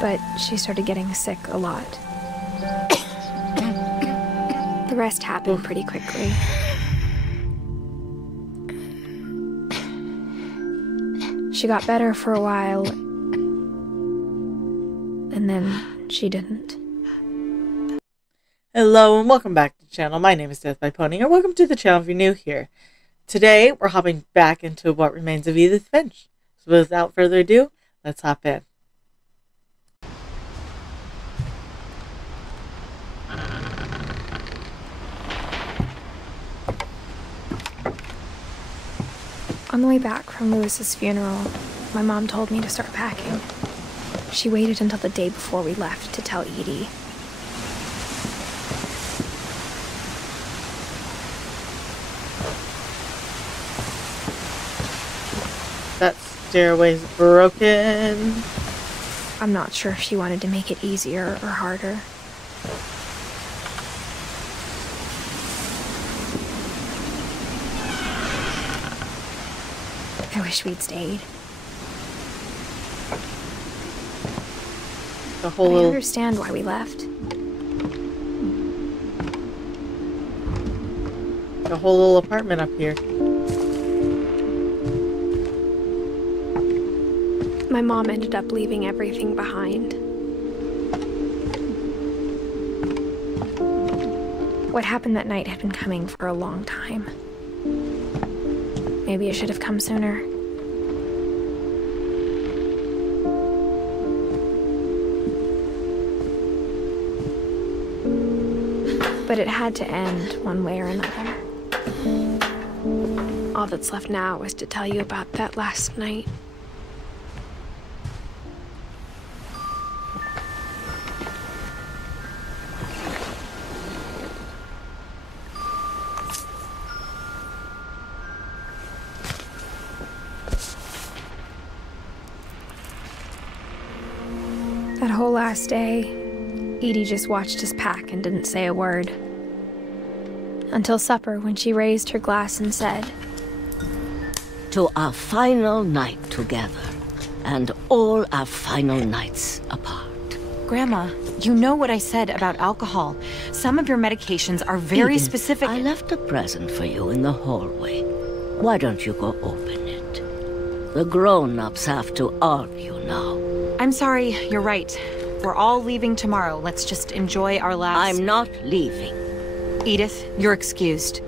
but she started getting sick a lot. The rest happened pretty quickly. She got better for a while, and then she didn't. Hello and welcome back to the channel. My name is Death by Pony, and welcome to the channel if you're new here. Today, we're hopping back into what remains of Edith Finch. So without further ado, let's hop in. On the way back from Lewis's funeral, my mom told me to start packing. She waited until the day before we left to tell Edie. That stairway's broken. I'm not sure if she wanted to make it easier or harder. I wish we'd stayed. The whole I understand why we left. The whole little apartment up here. My mom ended up leaving everything behind. What happened that night had been coming for a long time. Maybe it should have come sooner. But it had to end one way or another. All that's left now is to tell you about that last night. That whole last day, Edie just watched us pack and didn't say a word. Until supper, when she raised her glass and said, "To our final night together, and all our final nights apart." Grandma, you know what I said about alcohol. Some of your medications are very Edith, specific. I left a present for you in the hallway. Why don't you go open it? The grown-ups have to argue now. I'm sorry, you're right. We're all leaving tomorrow. Let's just enjoy our last... I'm not leaving. Edith, you're excused.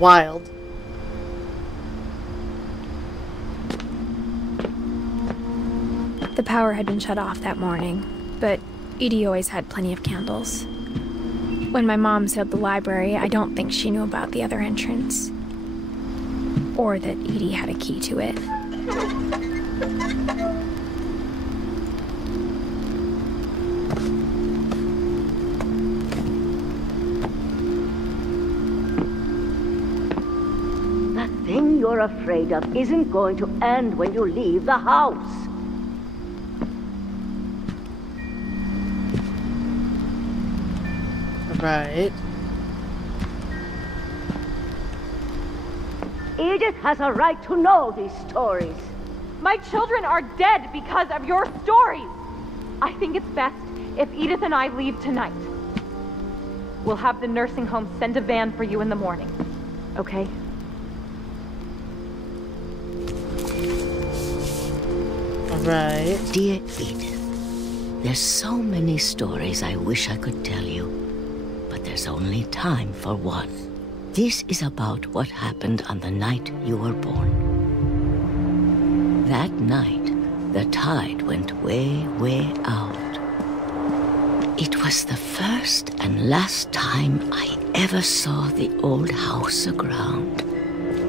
Wild. The power had been shut off that morning, but Edie always had plenty of candles. When my mom sailed the library, I don't think she knew about the other entrance. Or that Edie had a key to it. That thing you're afraid of isn't going to end when you leave the house. Right. Edith has a right to know these stories. My children are dead because of your stories! I think it's best if Edith and I leave tonight. We'll have the nursing home send a van for you in the morning, okay? Right. Dear Edith, there's so many stories I wish I could tell you, but there's only time for one. This is about what happened on the night you were born. That night, the tide went way, way out. It was the first and last time I ever saw the old house aground.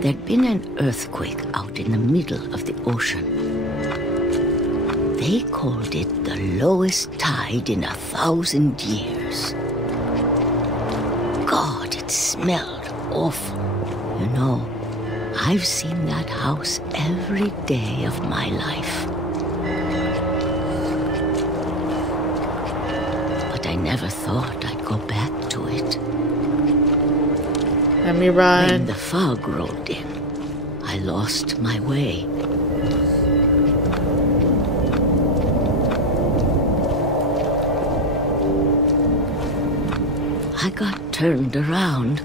There'd been an earthquake out in the middle of the ocean. They called it the lowest tide in 1,000 years. God, it smelled awful. You know, I've seen that house every day of my life. But I never thought I'd go back to it. Let me run. When the fog rolled in, I lost my way. I got turned around.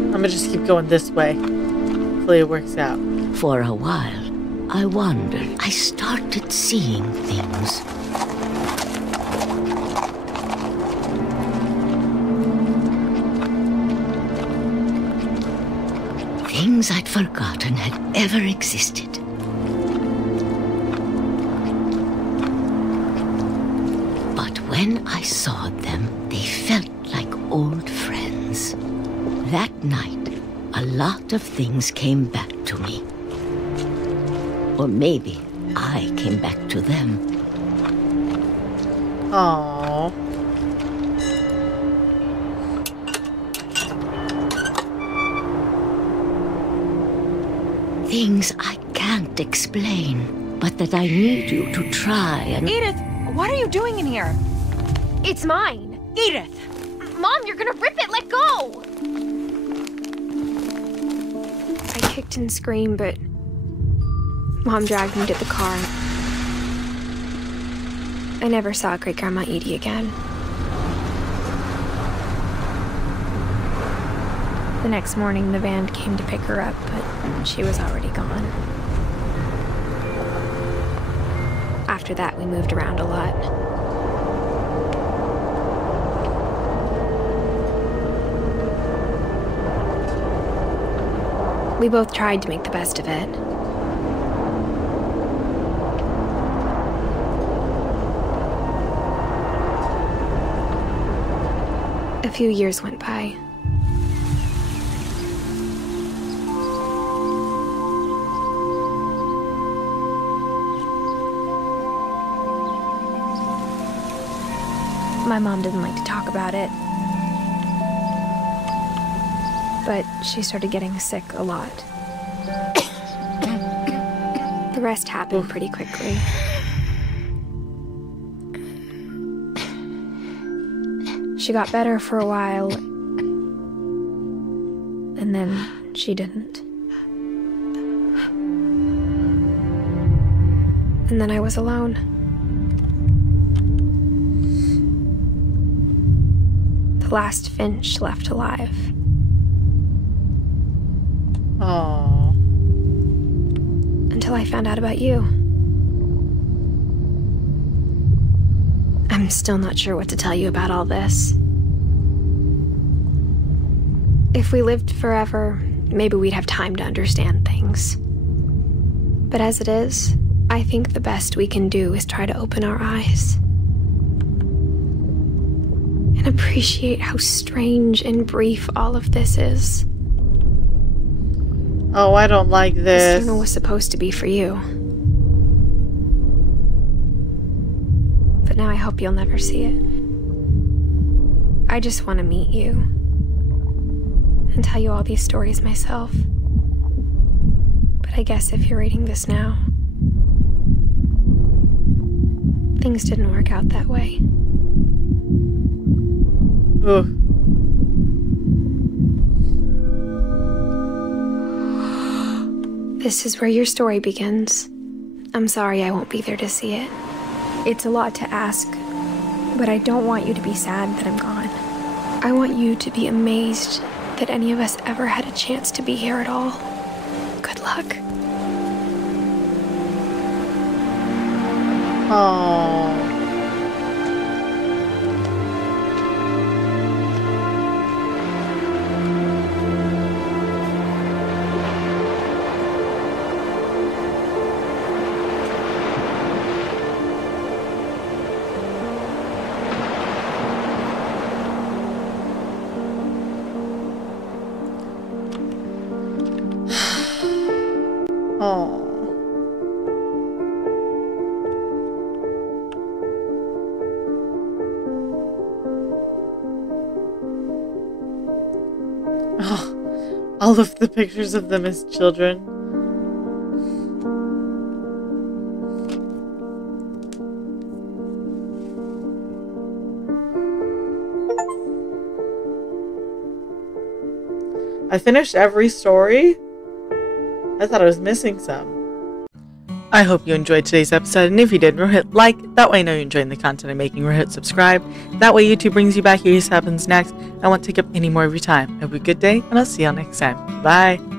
I'm gonna just keep going this way. Hopefully it works out. For a while, I wondered. I started seeing things. Things I'd forgotten had ever existed. But when I saw them, they felt like old friends. That night, a lot of things came back to me. Or maybe I came back to them. Aww. Things I can't explain, but that I need you to try and... Edith, what are you doing in here? It's mine. Edith! Mom, you're gonna rip it! Let go! I kicked and screamed, but Mom dragged me to the car. I never saw Great-Grandma Edie again. The next morning, the van came to pick her up, but she was already gone. After that, we moved around a lot. We both tried to make the best of it. A few years went by. My mom didn't like to talk about it. But she started getting sick a lot. The rest happened pretty quickly. She got better for a while, and then she didn't. And then I was alone. The last Finch left alive. Aww. Until I found out about you. I'm still not sure what to tell you about all this. If we lived forever, maybe we'd have time to understand things. But as it is, I think the best we can do is try to open our eyes. And appreciate how strange and brief all of this is. Oh, I don't like this. This funeral was supposed to be for you. But now I hope you'll never see it. I just want to meet you. And tell you all these stories myself. But I guess if you're reading this now, things didn't work out that way. Ugh. This is where your story begins. I'm sorry I won't be there to see it. It's a lot to ask, but I don't want you to be sad that I'm gone. I want you to be amazed that any of us ever had a chance to be here at all. Good luck. Aww. Oh. Oh, all of the pictures of them as children. I finished every story? I thought I was missing some. I hope you enjoyed today's episode, and if you did, remember to hit like. That way I know you're enjoying the content I'm making. Remember to hit subscribe. That way YouTube brings you back. Here's what happens next. I won't take up any more of your time. Have a good day, and I'll see y'all next time. Bye.